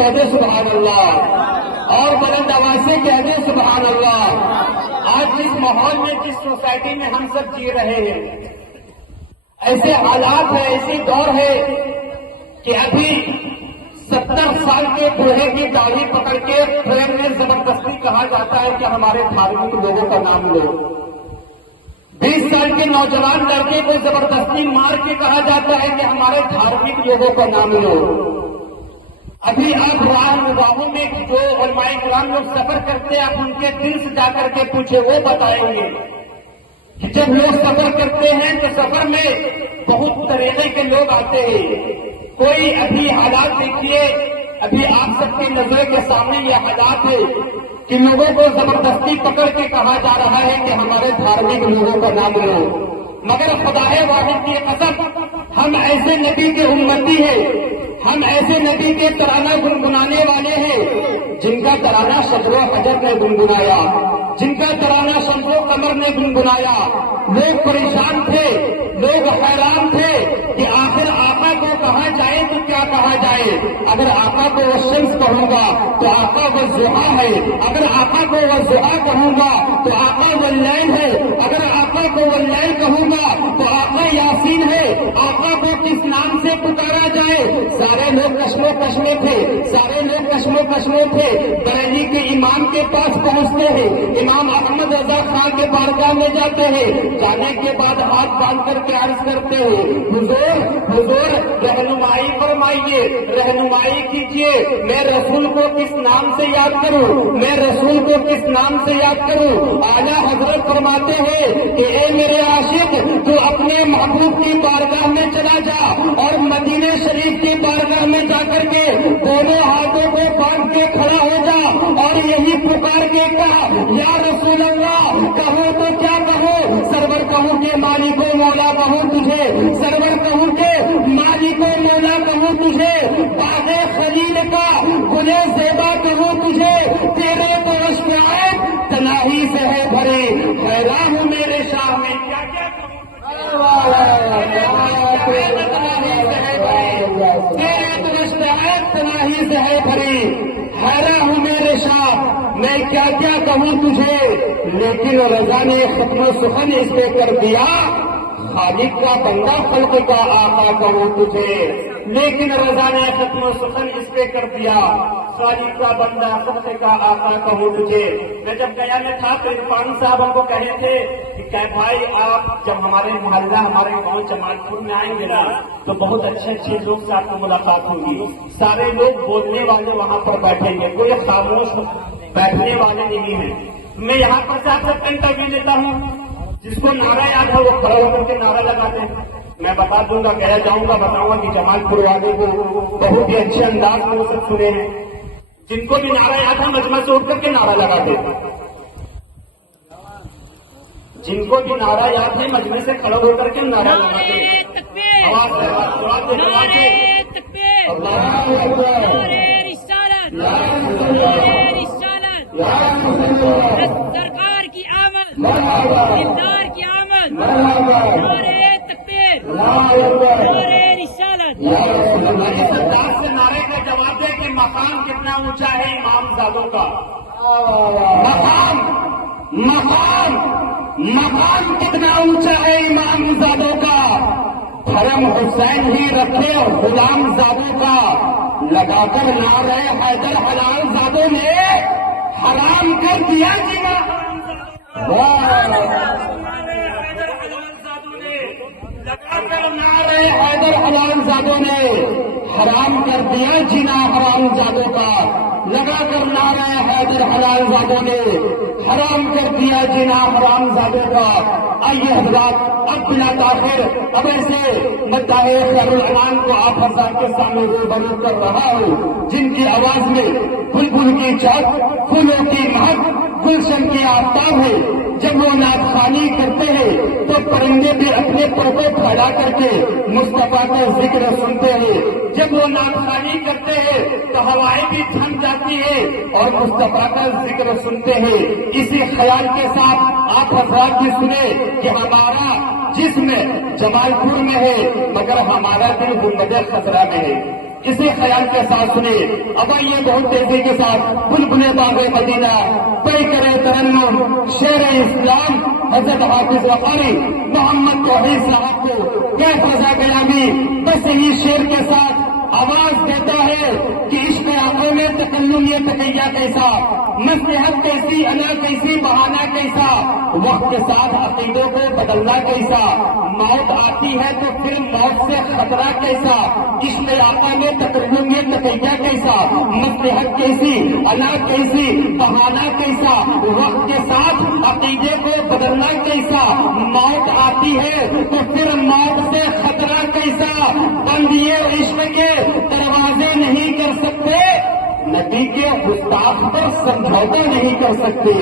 کہہ دے سبحان اللہ، اور بلند آواز سے کہہ دے سبحان اللہ۔ آج جس ماحول میں، جس سوسائٹی میں ہم سب جی رہے ہیں، ایسے حالات ہیں، ایسی دور ہے کہ ابھی 70 سال کے بوڑھے کی داڑھی پکڑ کے ٹرین میں زبردستی کہا جاتا ہے کہ ہمارے دھارمک لوگوں کا نام لو۔ 20 سال کے نوجوان لڑکے کو زبردستی مار کے کہا جاتا ہے کہ ہمارے دھارمک لوگوں کا نام لو۔ ابھی آپ راہ نگاہوں میں جو علماء کرام لوگ سفر کرتے ہیں، آپ ان کے دل سے جا کر کے پوچھے، وہ بتائیں گے کہ جب لوگ سفر کرتے ہیں تو سفر میں بہت طریقے کے لوگ آتے ہیں۔ کوئی ابھی حالات دیکھیے، ابھی آپ سب کی نظر کے سامنے یہ حالات ہے کہ لوگوں کو زبردستی پکڑ کے کہا جا رہا ہے کہ ہمارے دھارمک لوگوں کا نام لو۔ مگر خدائے واحد کی قسم، ہم ایسے نبی کے امتی ہیں، ہم ایسے نبی کے ترانہ گنگنانے والے ہیں جن کا ترانہ شجر و حجر نے گنگنایا، جن کا ترانہ شمس و قمر نے گنگنایا۔ لوگ پریشان تھے، لوگ حیران تھے کہ آخر آقا کو کہا جائے تو کیا کہا جائے۔ اگر آقا کو وہ شمس کہوں گا تو آقا وہ ضحیٰ ہے، اگر آقا کو وہ ضحیٰ کہوں گا تو آقا وہ لیل ہے، اگر آقا کو وہ لیل کہوں گا تو آقا یاسین ہے۔ آقا کو کس نام سے پکارا جائے؟ سارے لوگ کشم و کش میں تھے، سارے لوگ کشم و کش میں تھے۔ بریلی کے امام کے پاس پہنچتے ہیں، امام احمد رضا خان کے بارگاہ میں جاتے ہیں، جانے کے بعد ہاتھ باندھ کر کے عرض کرتے ہیں، حضور حضور رہنمائی فرمائیے، رہنمائی کیجیے، میں رسول کو کس نام سے یاد کروں، میں رسول کو کس نام سے یاد کروں۔ اعلیٰ حضرت فرماتے ہیں کہ اے میرے عاشق، تو اپنے محبوب کی بارگاہ میں چلا جا اور مدینہ شریف کی بارگاہ میں جا کر کے دونوں ہاتھوں کو باندھ کے کھڑا ہو جا اور یہی پکار کے کہا، یا رسول اللہ، کہوں تو کیا کہوں، سرور کہوں کہ مالک و مولا کہوں تجھے، سرور کہوں کہ مالک و مولا کہوں تجھے، باغ خلیل کا گلے زیبا کہوں تجھے، تیرے تو اشتعاب تناہی سے ہے بھرے، حیران ہوں میرے شاہ میں کیا کیا کہوں تناہی سے ہے بھری، حیران ہوں میرے شاہ میں کیا کیا کہوں تجھے۔ لیکن رضا نے ختم و سخن اس پہ کر دیا، خالق کا بندہ خلق کا آقا کہوں تجھے۔ لیکن رضا نے ختم و سخن اس پہ کر دیا، خالق کا بندہ خلق کا آقا کہوں تجھے۔ میں جب گیا میں تھا تو عرفان صاحب ہم کو کہے تھے کہ بھائی آپ جب ہمارے محلہ ہمارے گاؤں جمال پور میں آئیں گے نا تو بہت اچھے اچھے لوگ سے آپ کو ملاقات ہوگی، سارے لوگ بولنے والے وہاں پر بیٹھیں گے، کوئی خاموش بیٹھنے والے نہیں ہیں۔ میں یہاں پر سے آپ سب کا انٹرویو لیتا ہوں، جس کو نعرہ یاد ہے وہ کھڑا ہو کر کے نعرہ لگاتے ہیں۔ میں بتا دوں گا، کہہ جاؤں گا، بتاؤں گا کہ جمال پور والے کو بہت ہی اچھے انداز میں وہ سب سنے ہیں۔ جن کو بھی نعرہ یاد ہے مجمع سے اٹھ کر کے نعرہ لگاتے ہیں، جن کو بھی نعرہ یاد ہے مجمع سے کھڑا ہو کر کے نعرہ لگاتے ہیں۔ سرکار کی آمد، دیندار کی آمد، نعرے تکبیر، نعرے رسالت۔ اس انداز سے نعرے کا جواب دے کہ مقام کتنا اونچا ہے امام زادوں کا، مقام کتنا اونچا ہے امام زادوں کا۔ حرم حسین ہی رکھے غلام زادوں کا، لگا کر نعرہ حیدر حلال زادوں نے حرام کر دیا جینا۔ نعرہ حیدر حلال زادوں نے حرام کر دیا جینا حرام زادوں کا، لگا کر نعرہ حیدر حلال زادوں نے حرام کر دیا جینا حرام زادوں کا۔ آئیے حضرات، اب بلا تاخیر اب ایسے مداح خیر الانام کو آپ حضرات کے سامنے روبرو کر رہا ہوں، جن کی آواز میں بلبل کی چہک، پھولوں کی مہک، گلشن کی آفتاب ہے۔ جب وہ نعت خوانی کرتے ہیں تو پرندے بھی اپنے پر کو پھیلا کر کے مصطفیٰ کا ذکر سنتے ہیں، جب وہ نعت خوانی کرتے ہیں تو ہوائیں بھی تھم جاتی ہے اور مصطفیٰ کا ذکر سنتے ہیں۔ اسی خیال کے ساتھ آپ حضرات بھی سنیں کہ ہمارا جسم جمال پور میں ہے مگر ہمارا دل گنبد خضرا میں ہے۔ اسی خیال کے ساتھ سنے اب یہ بہت تیزی کے ساتھ بلبلے باغ مدینہ طے کرے ترنم شیر اسلام حضرت حافظ وقاری محمد توحید صاحب کو کیا فضا قیامی بس یہی شیر کے ساتھ آواز دیتا ہے کہ عشق آنکھوں میں تکلم یہ تقیہ کیسا، نصیحت کیسی، انا کیسی، بہانا کیسا، وقت کے ساتھ عقیدوں کو بدلنا کیسا، موت آتی ہے تو پھر موت سے خطرہ کیسا، عشق آقا میں تکلم یہ تقیہ کیسا، نصیحت کیسی، انا کیسی، بہانا کیسا، وقت کے ساتھ عقیدے کو بدلنا کیسا، موت آتی ہے تو پھر موت سے خطرہ کیسا، بندیے عشق کے دروازے نہیں کر سکتے، نبی کے گستاخ پر سمجھوتا نہیں کر سکتے۔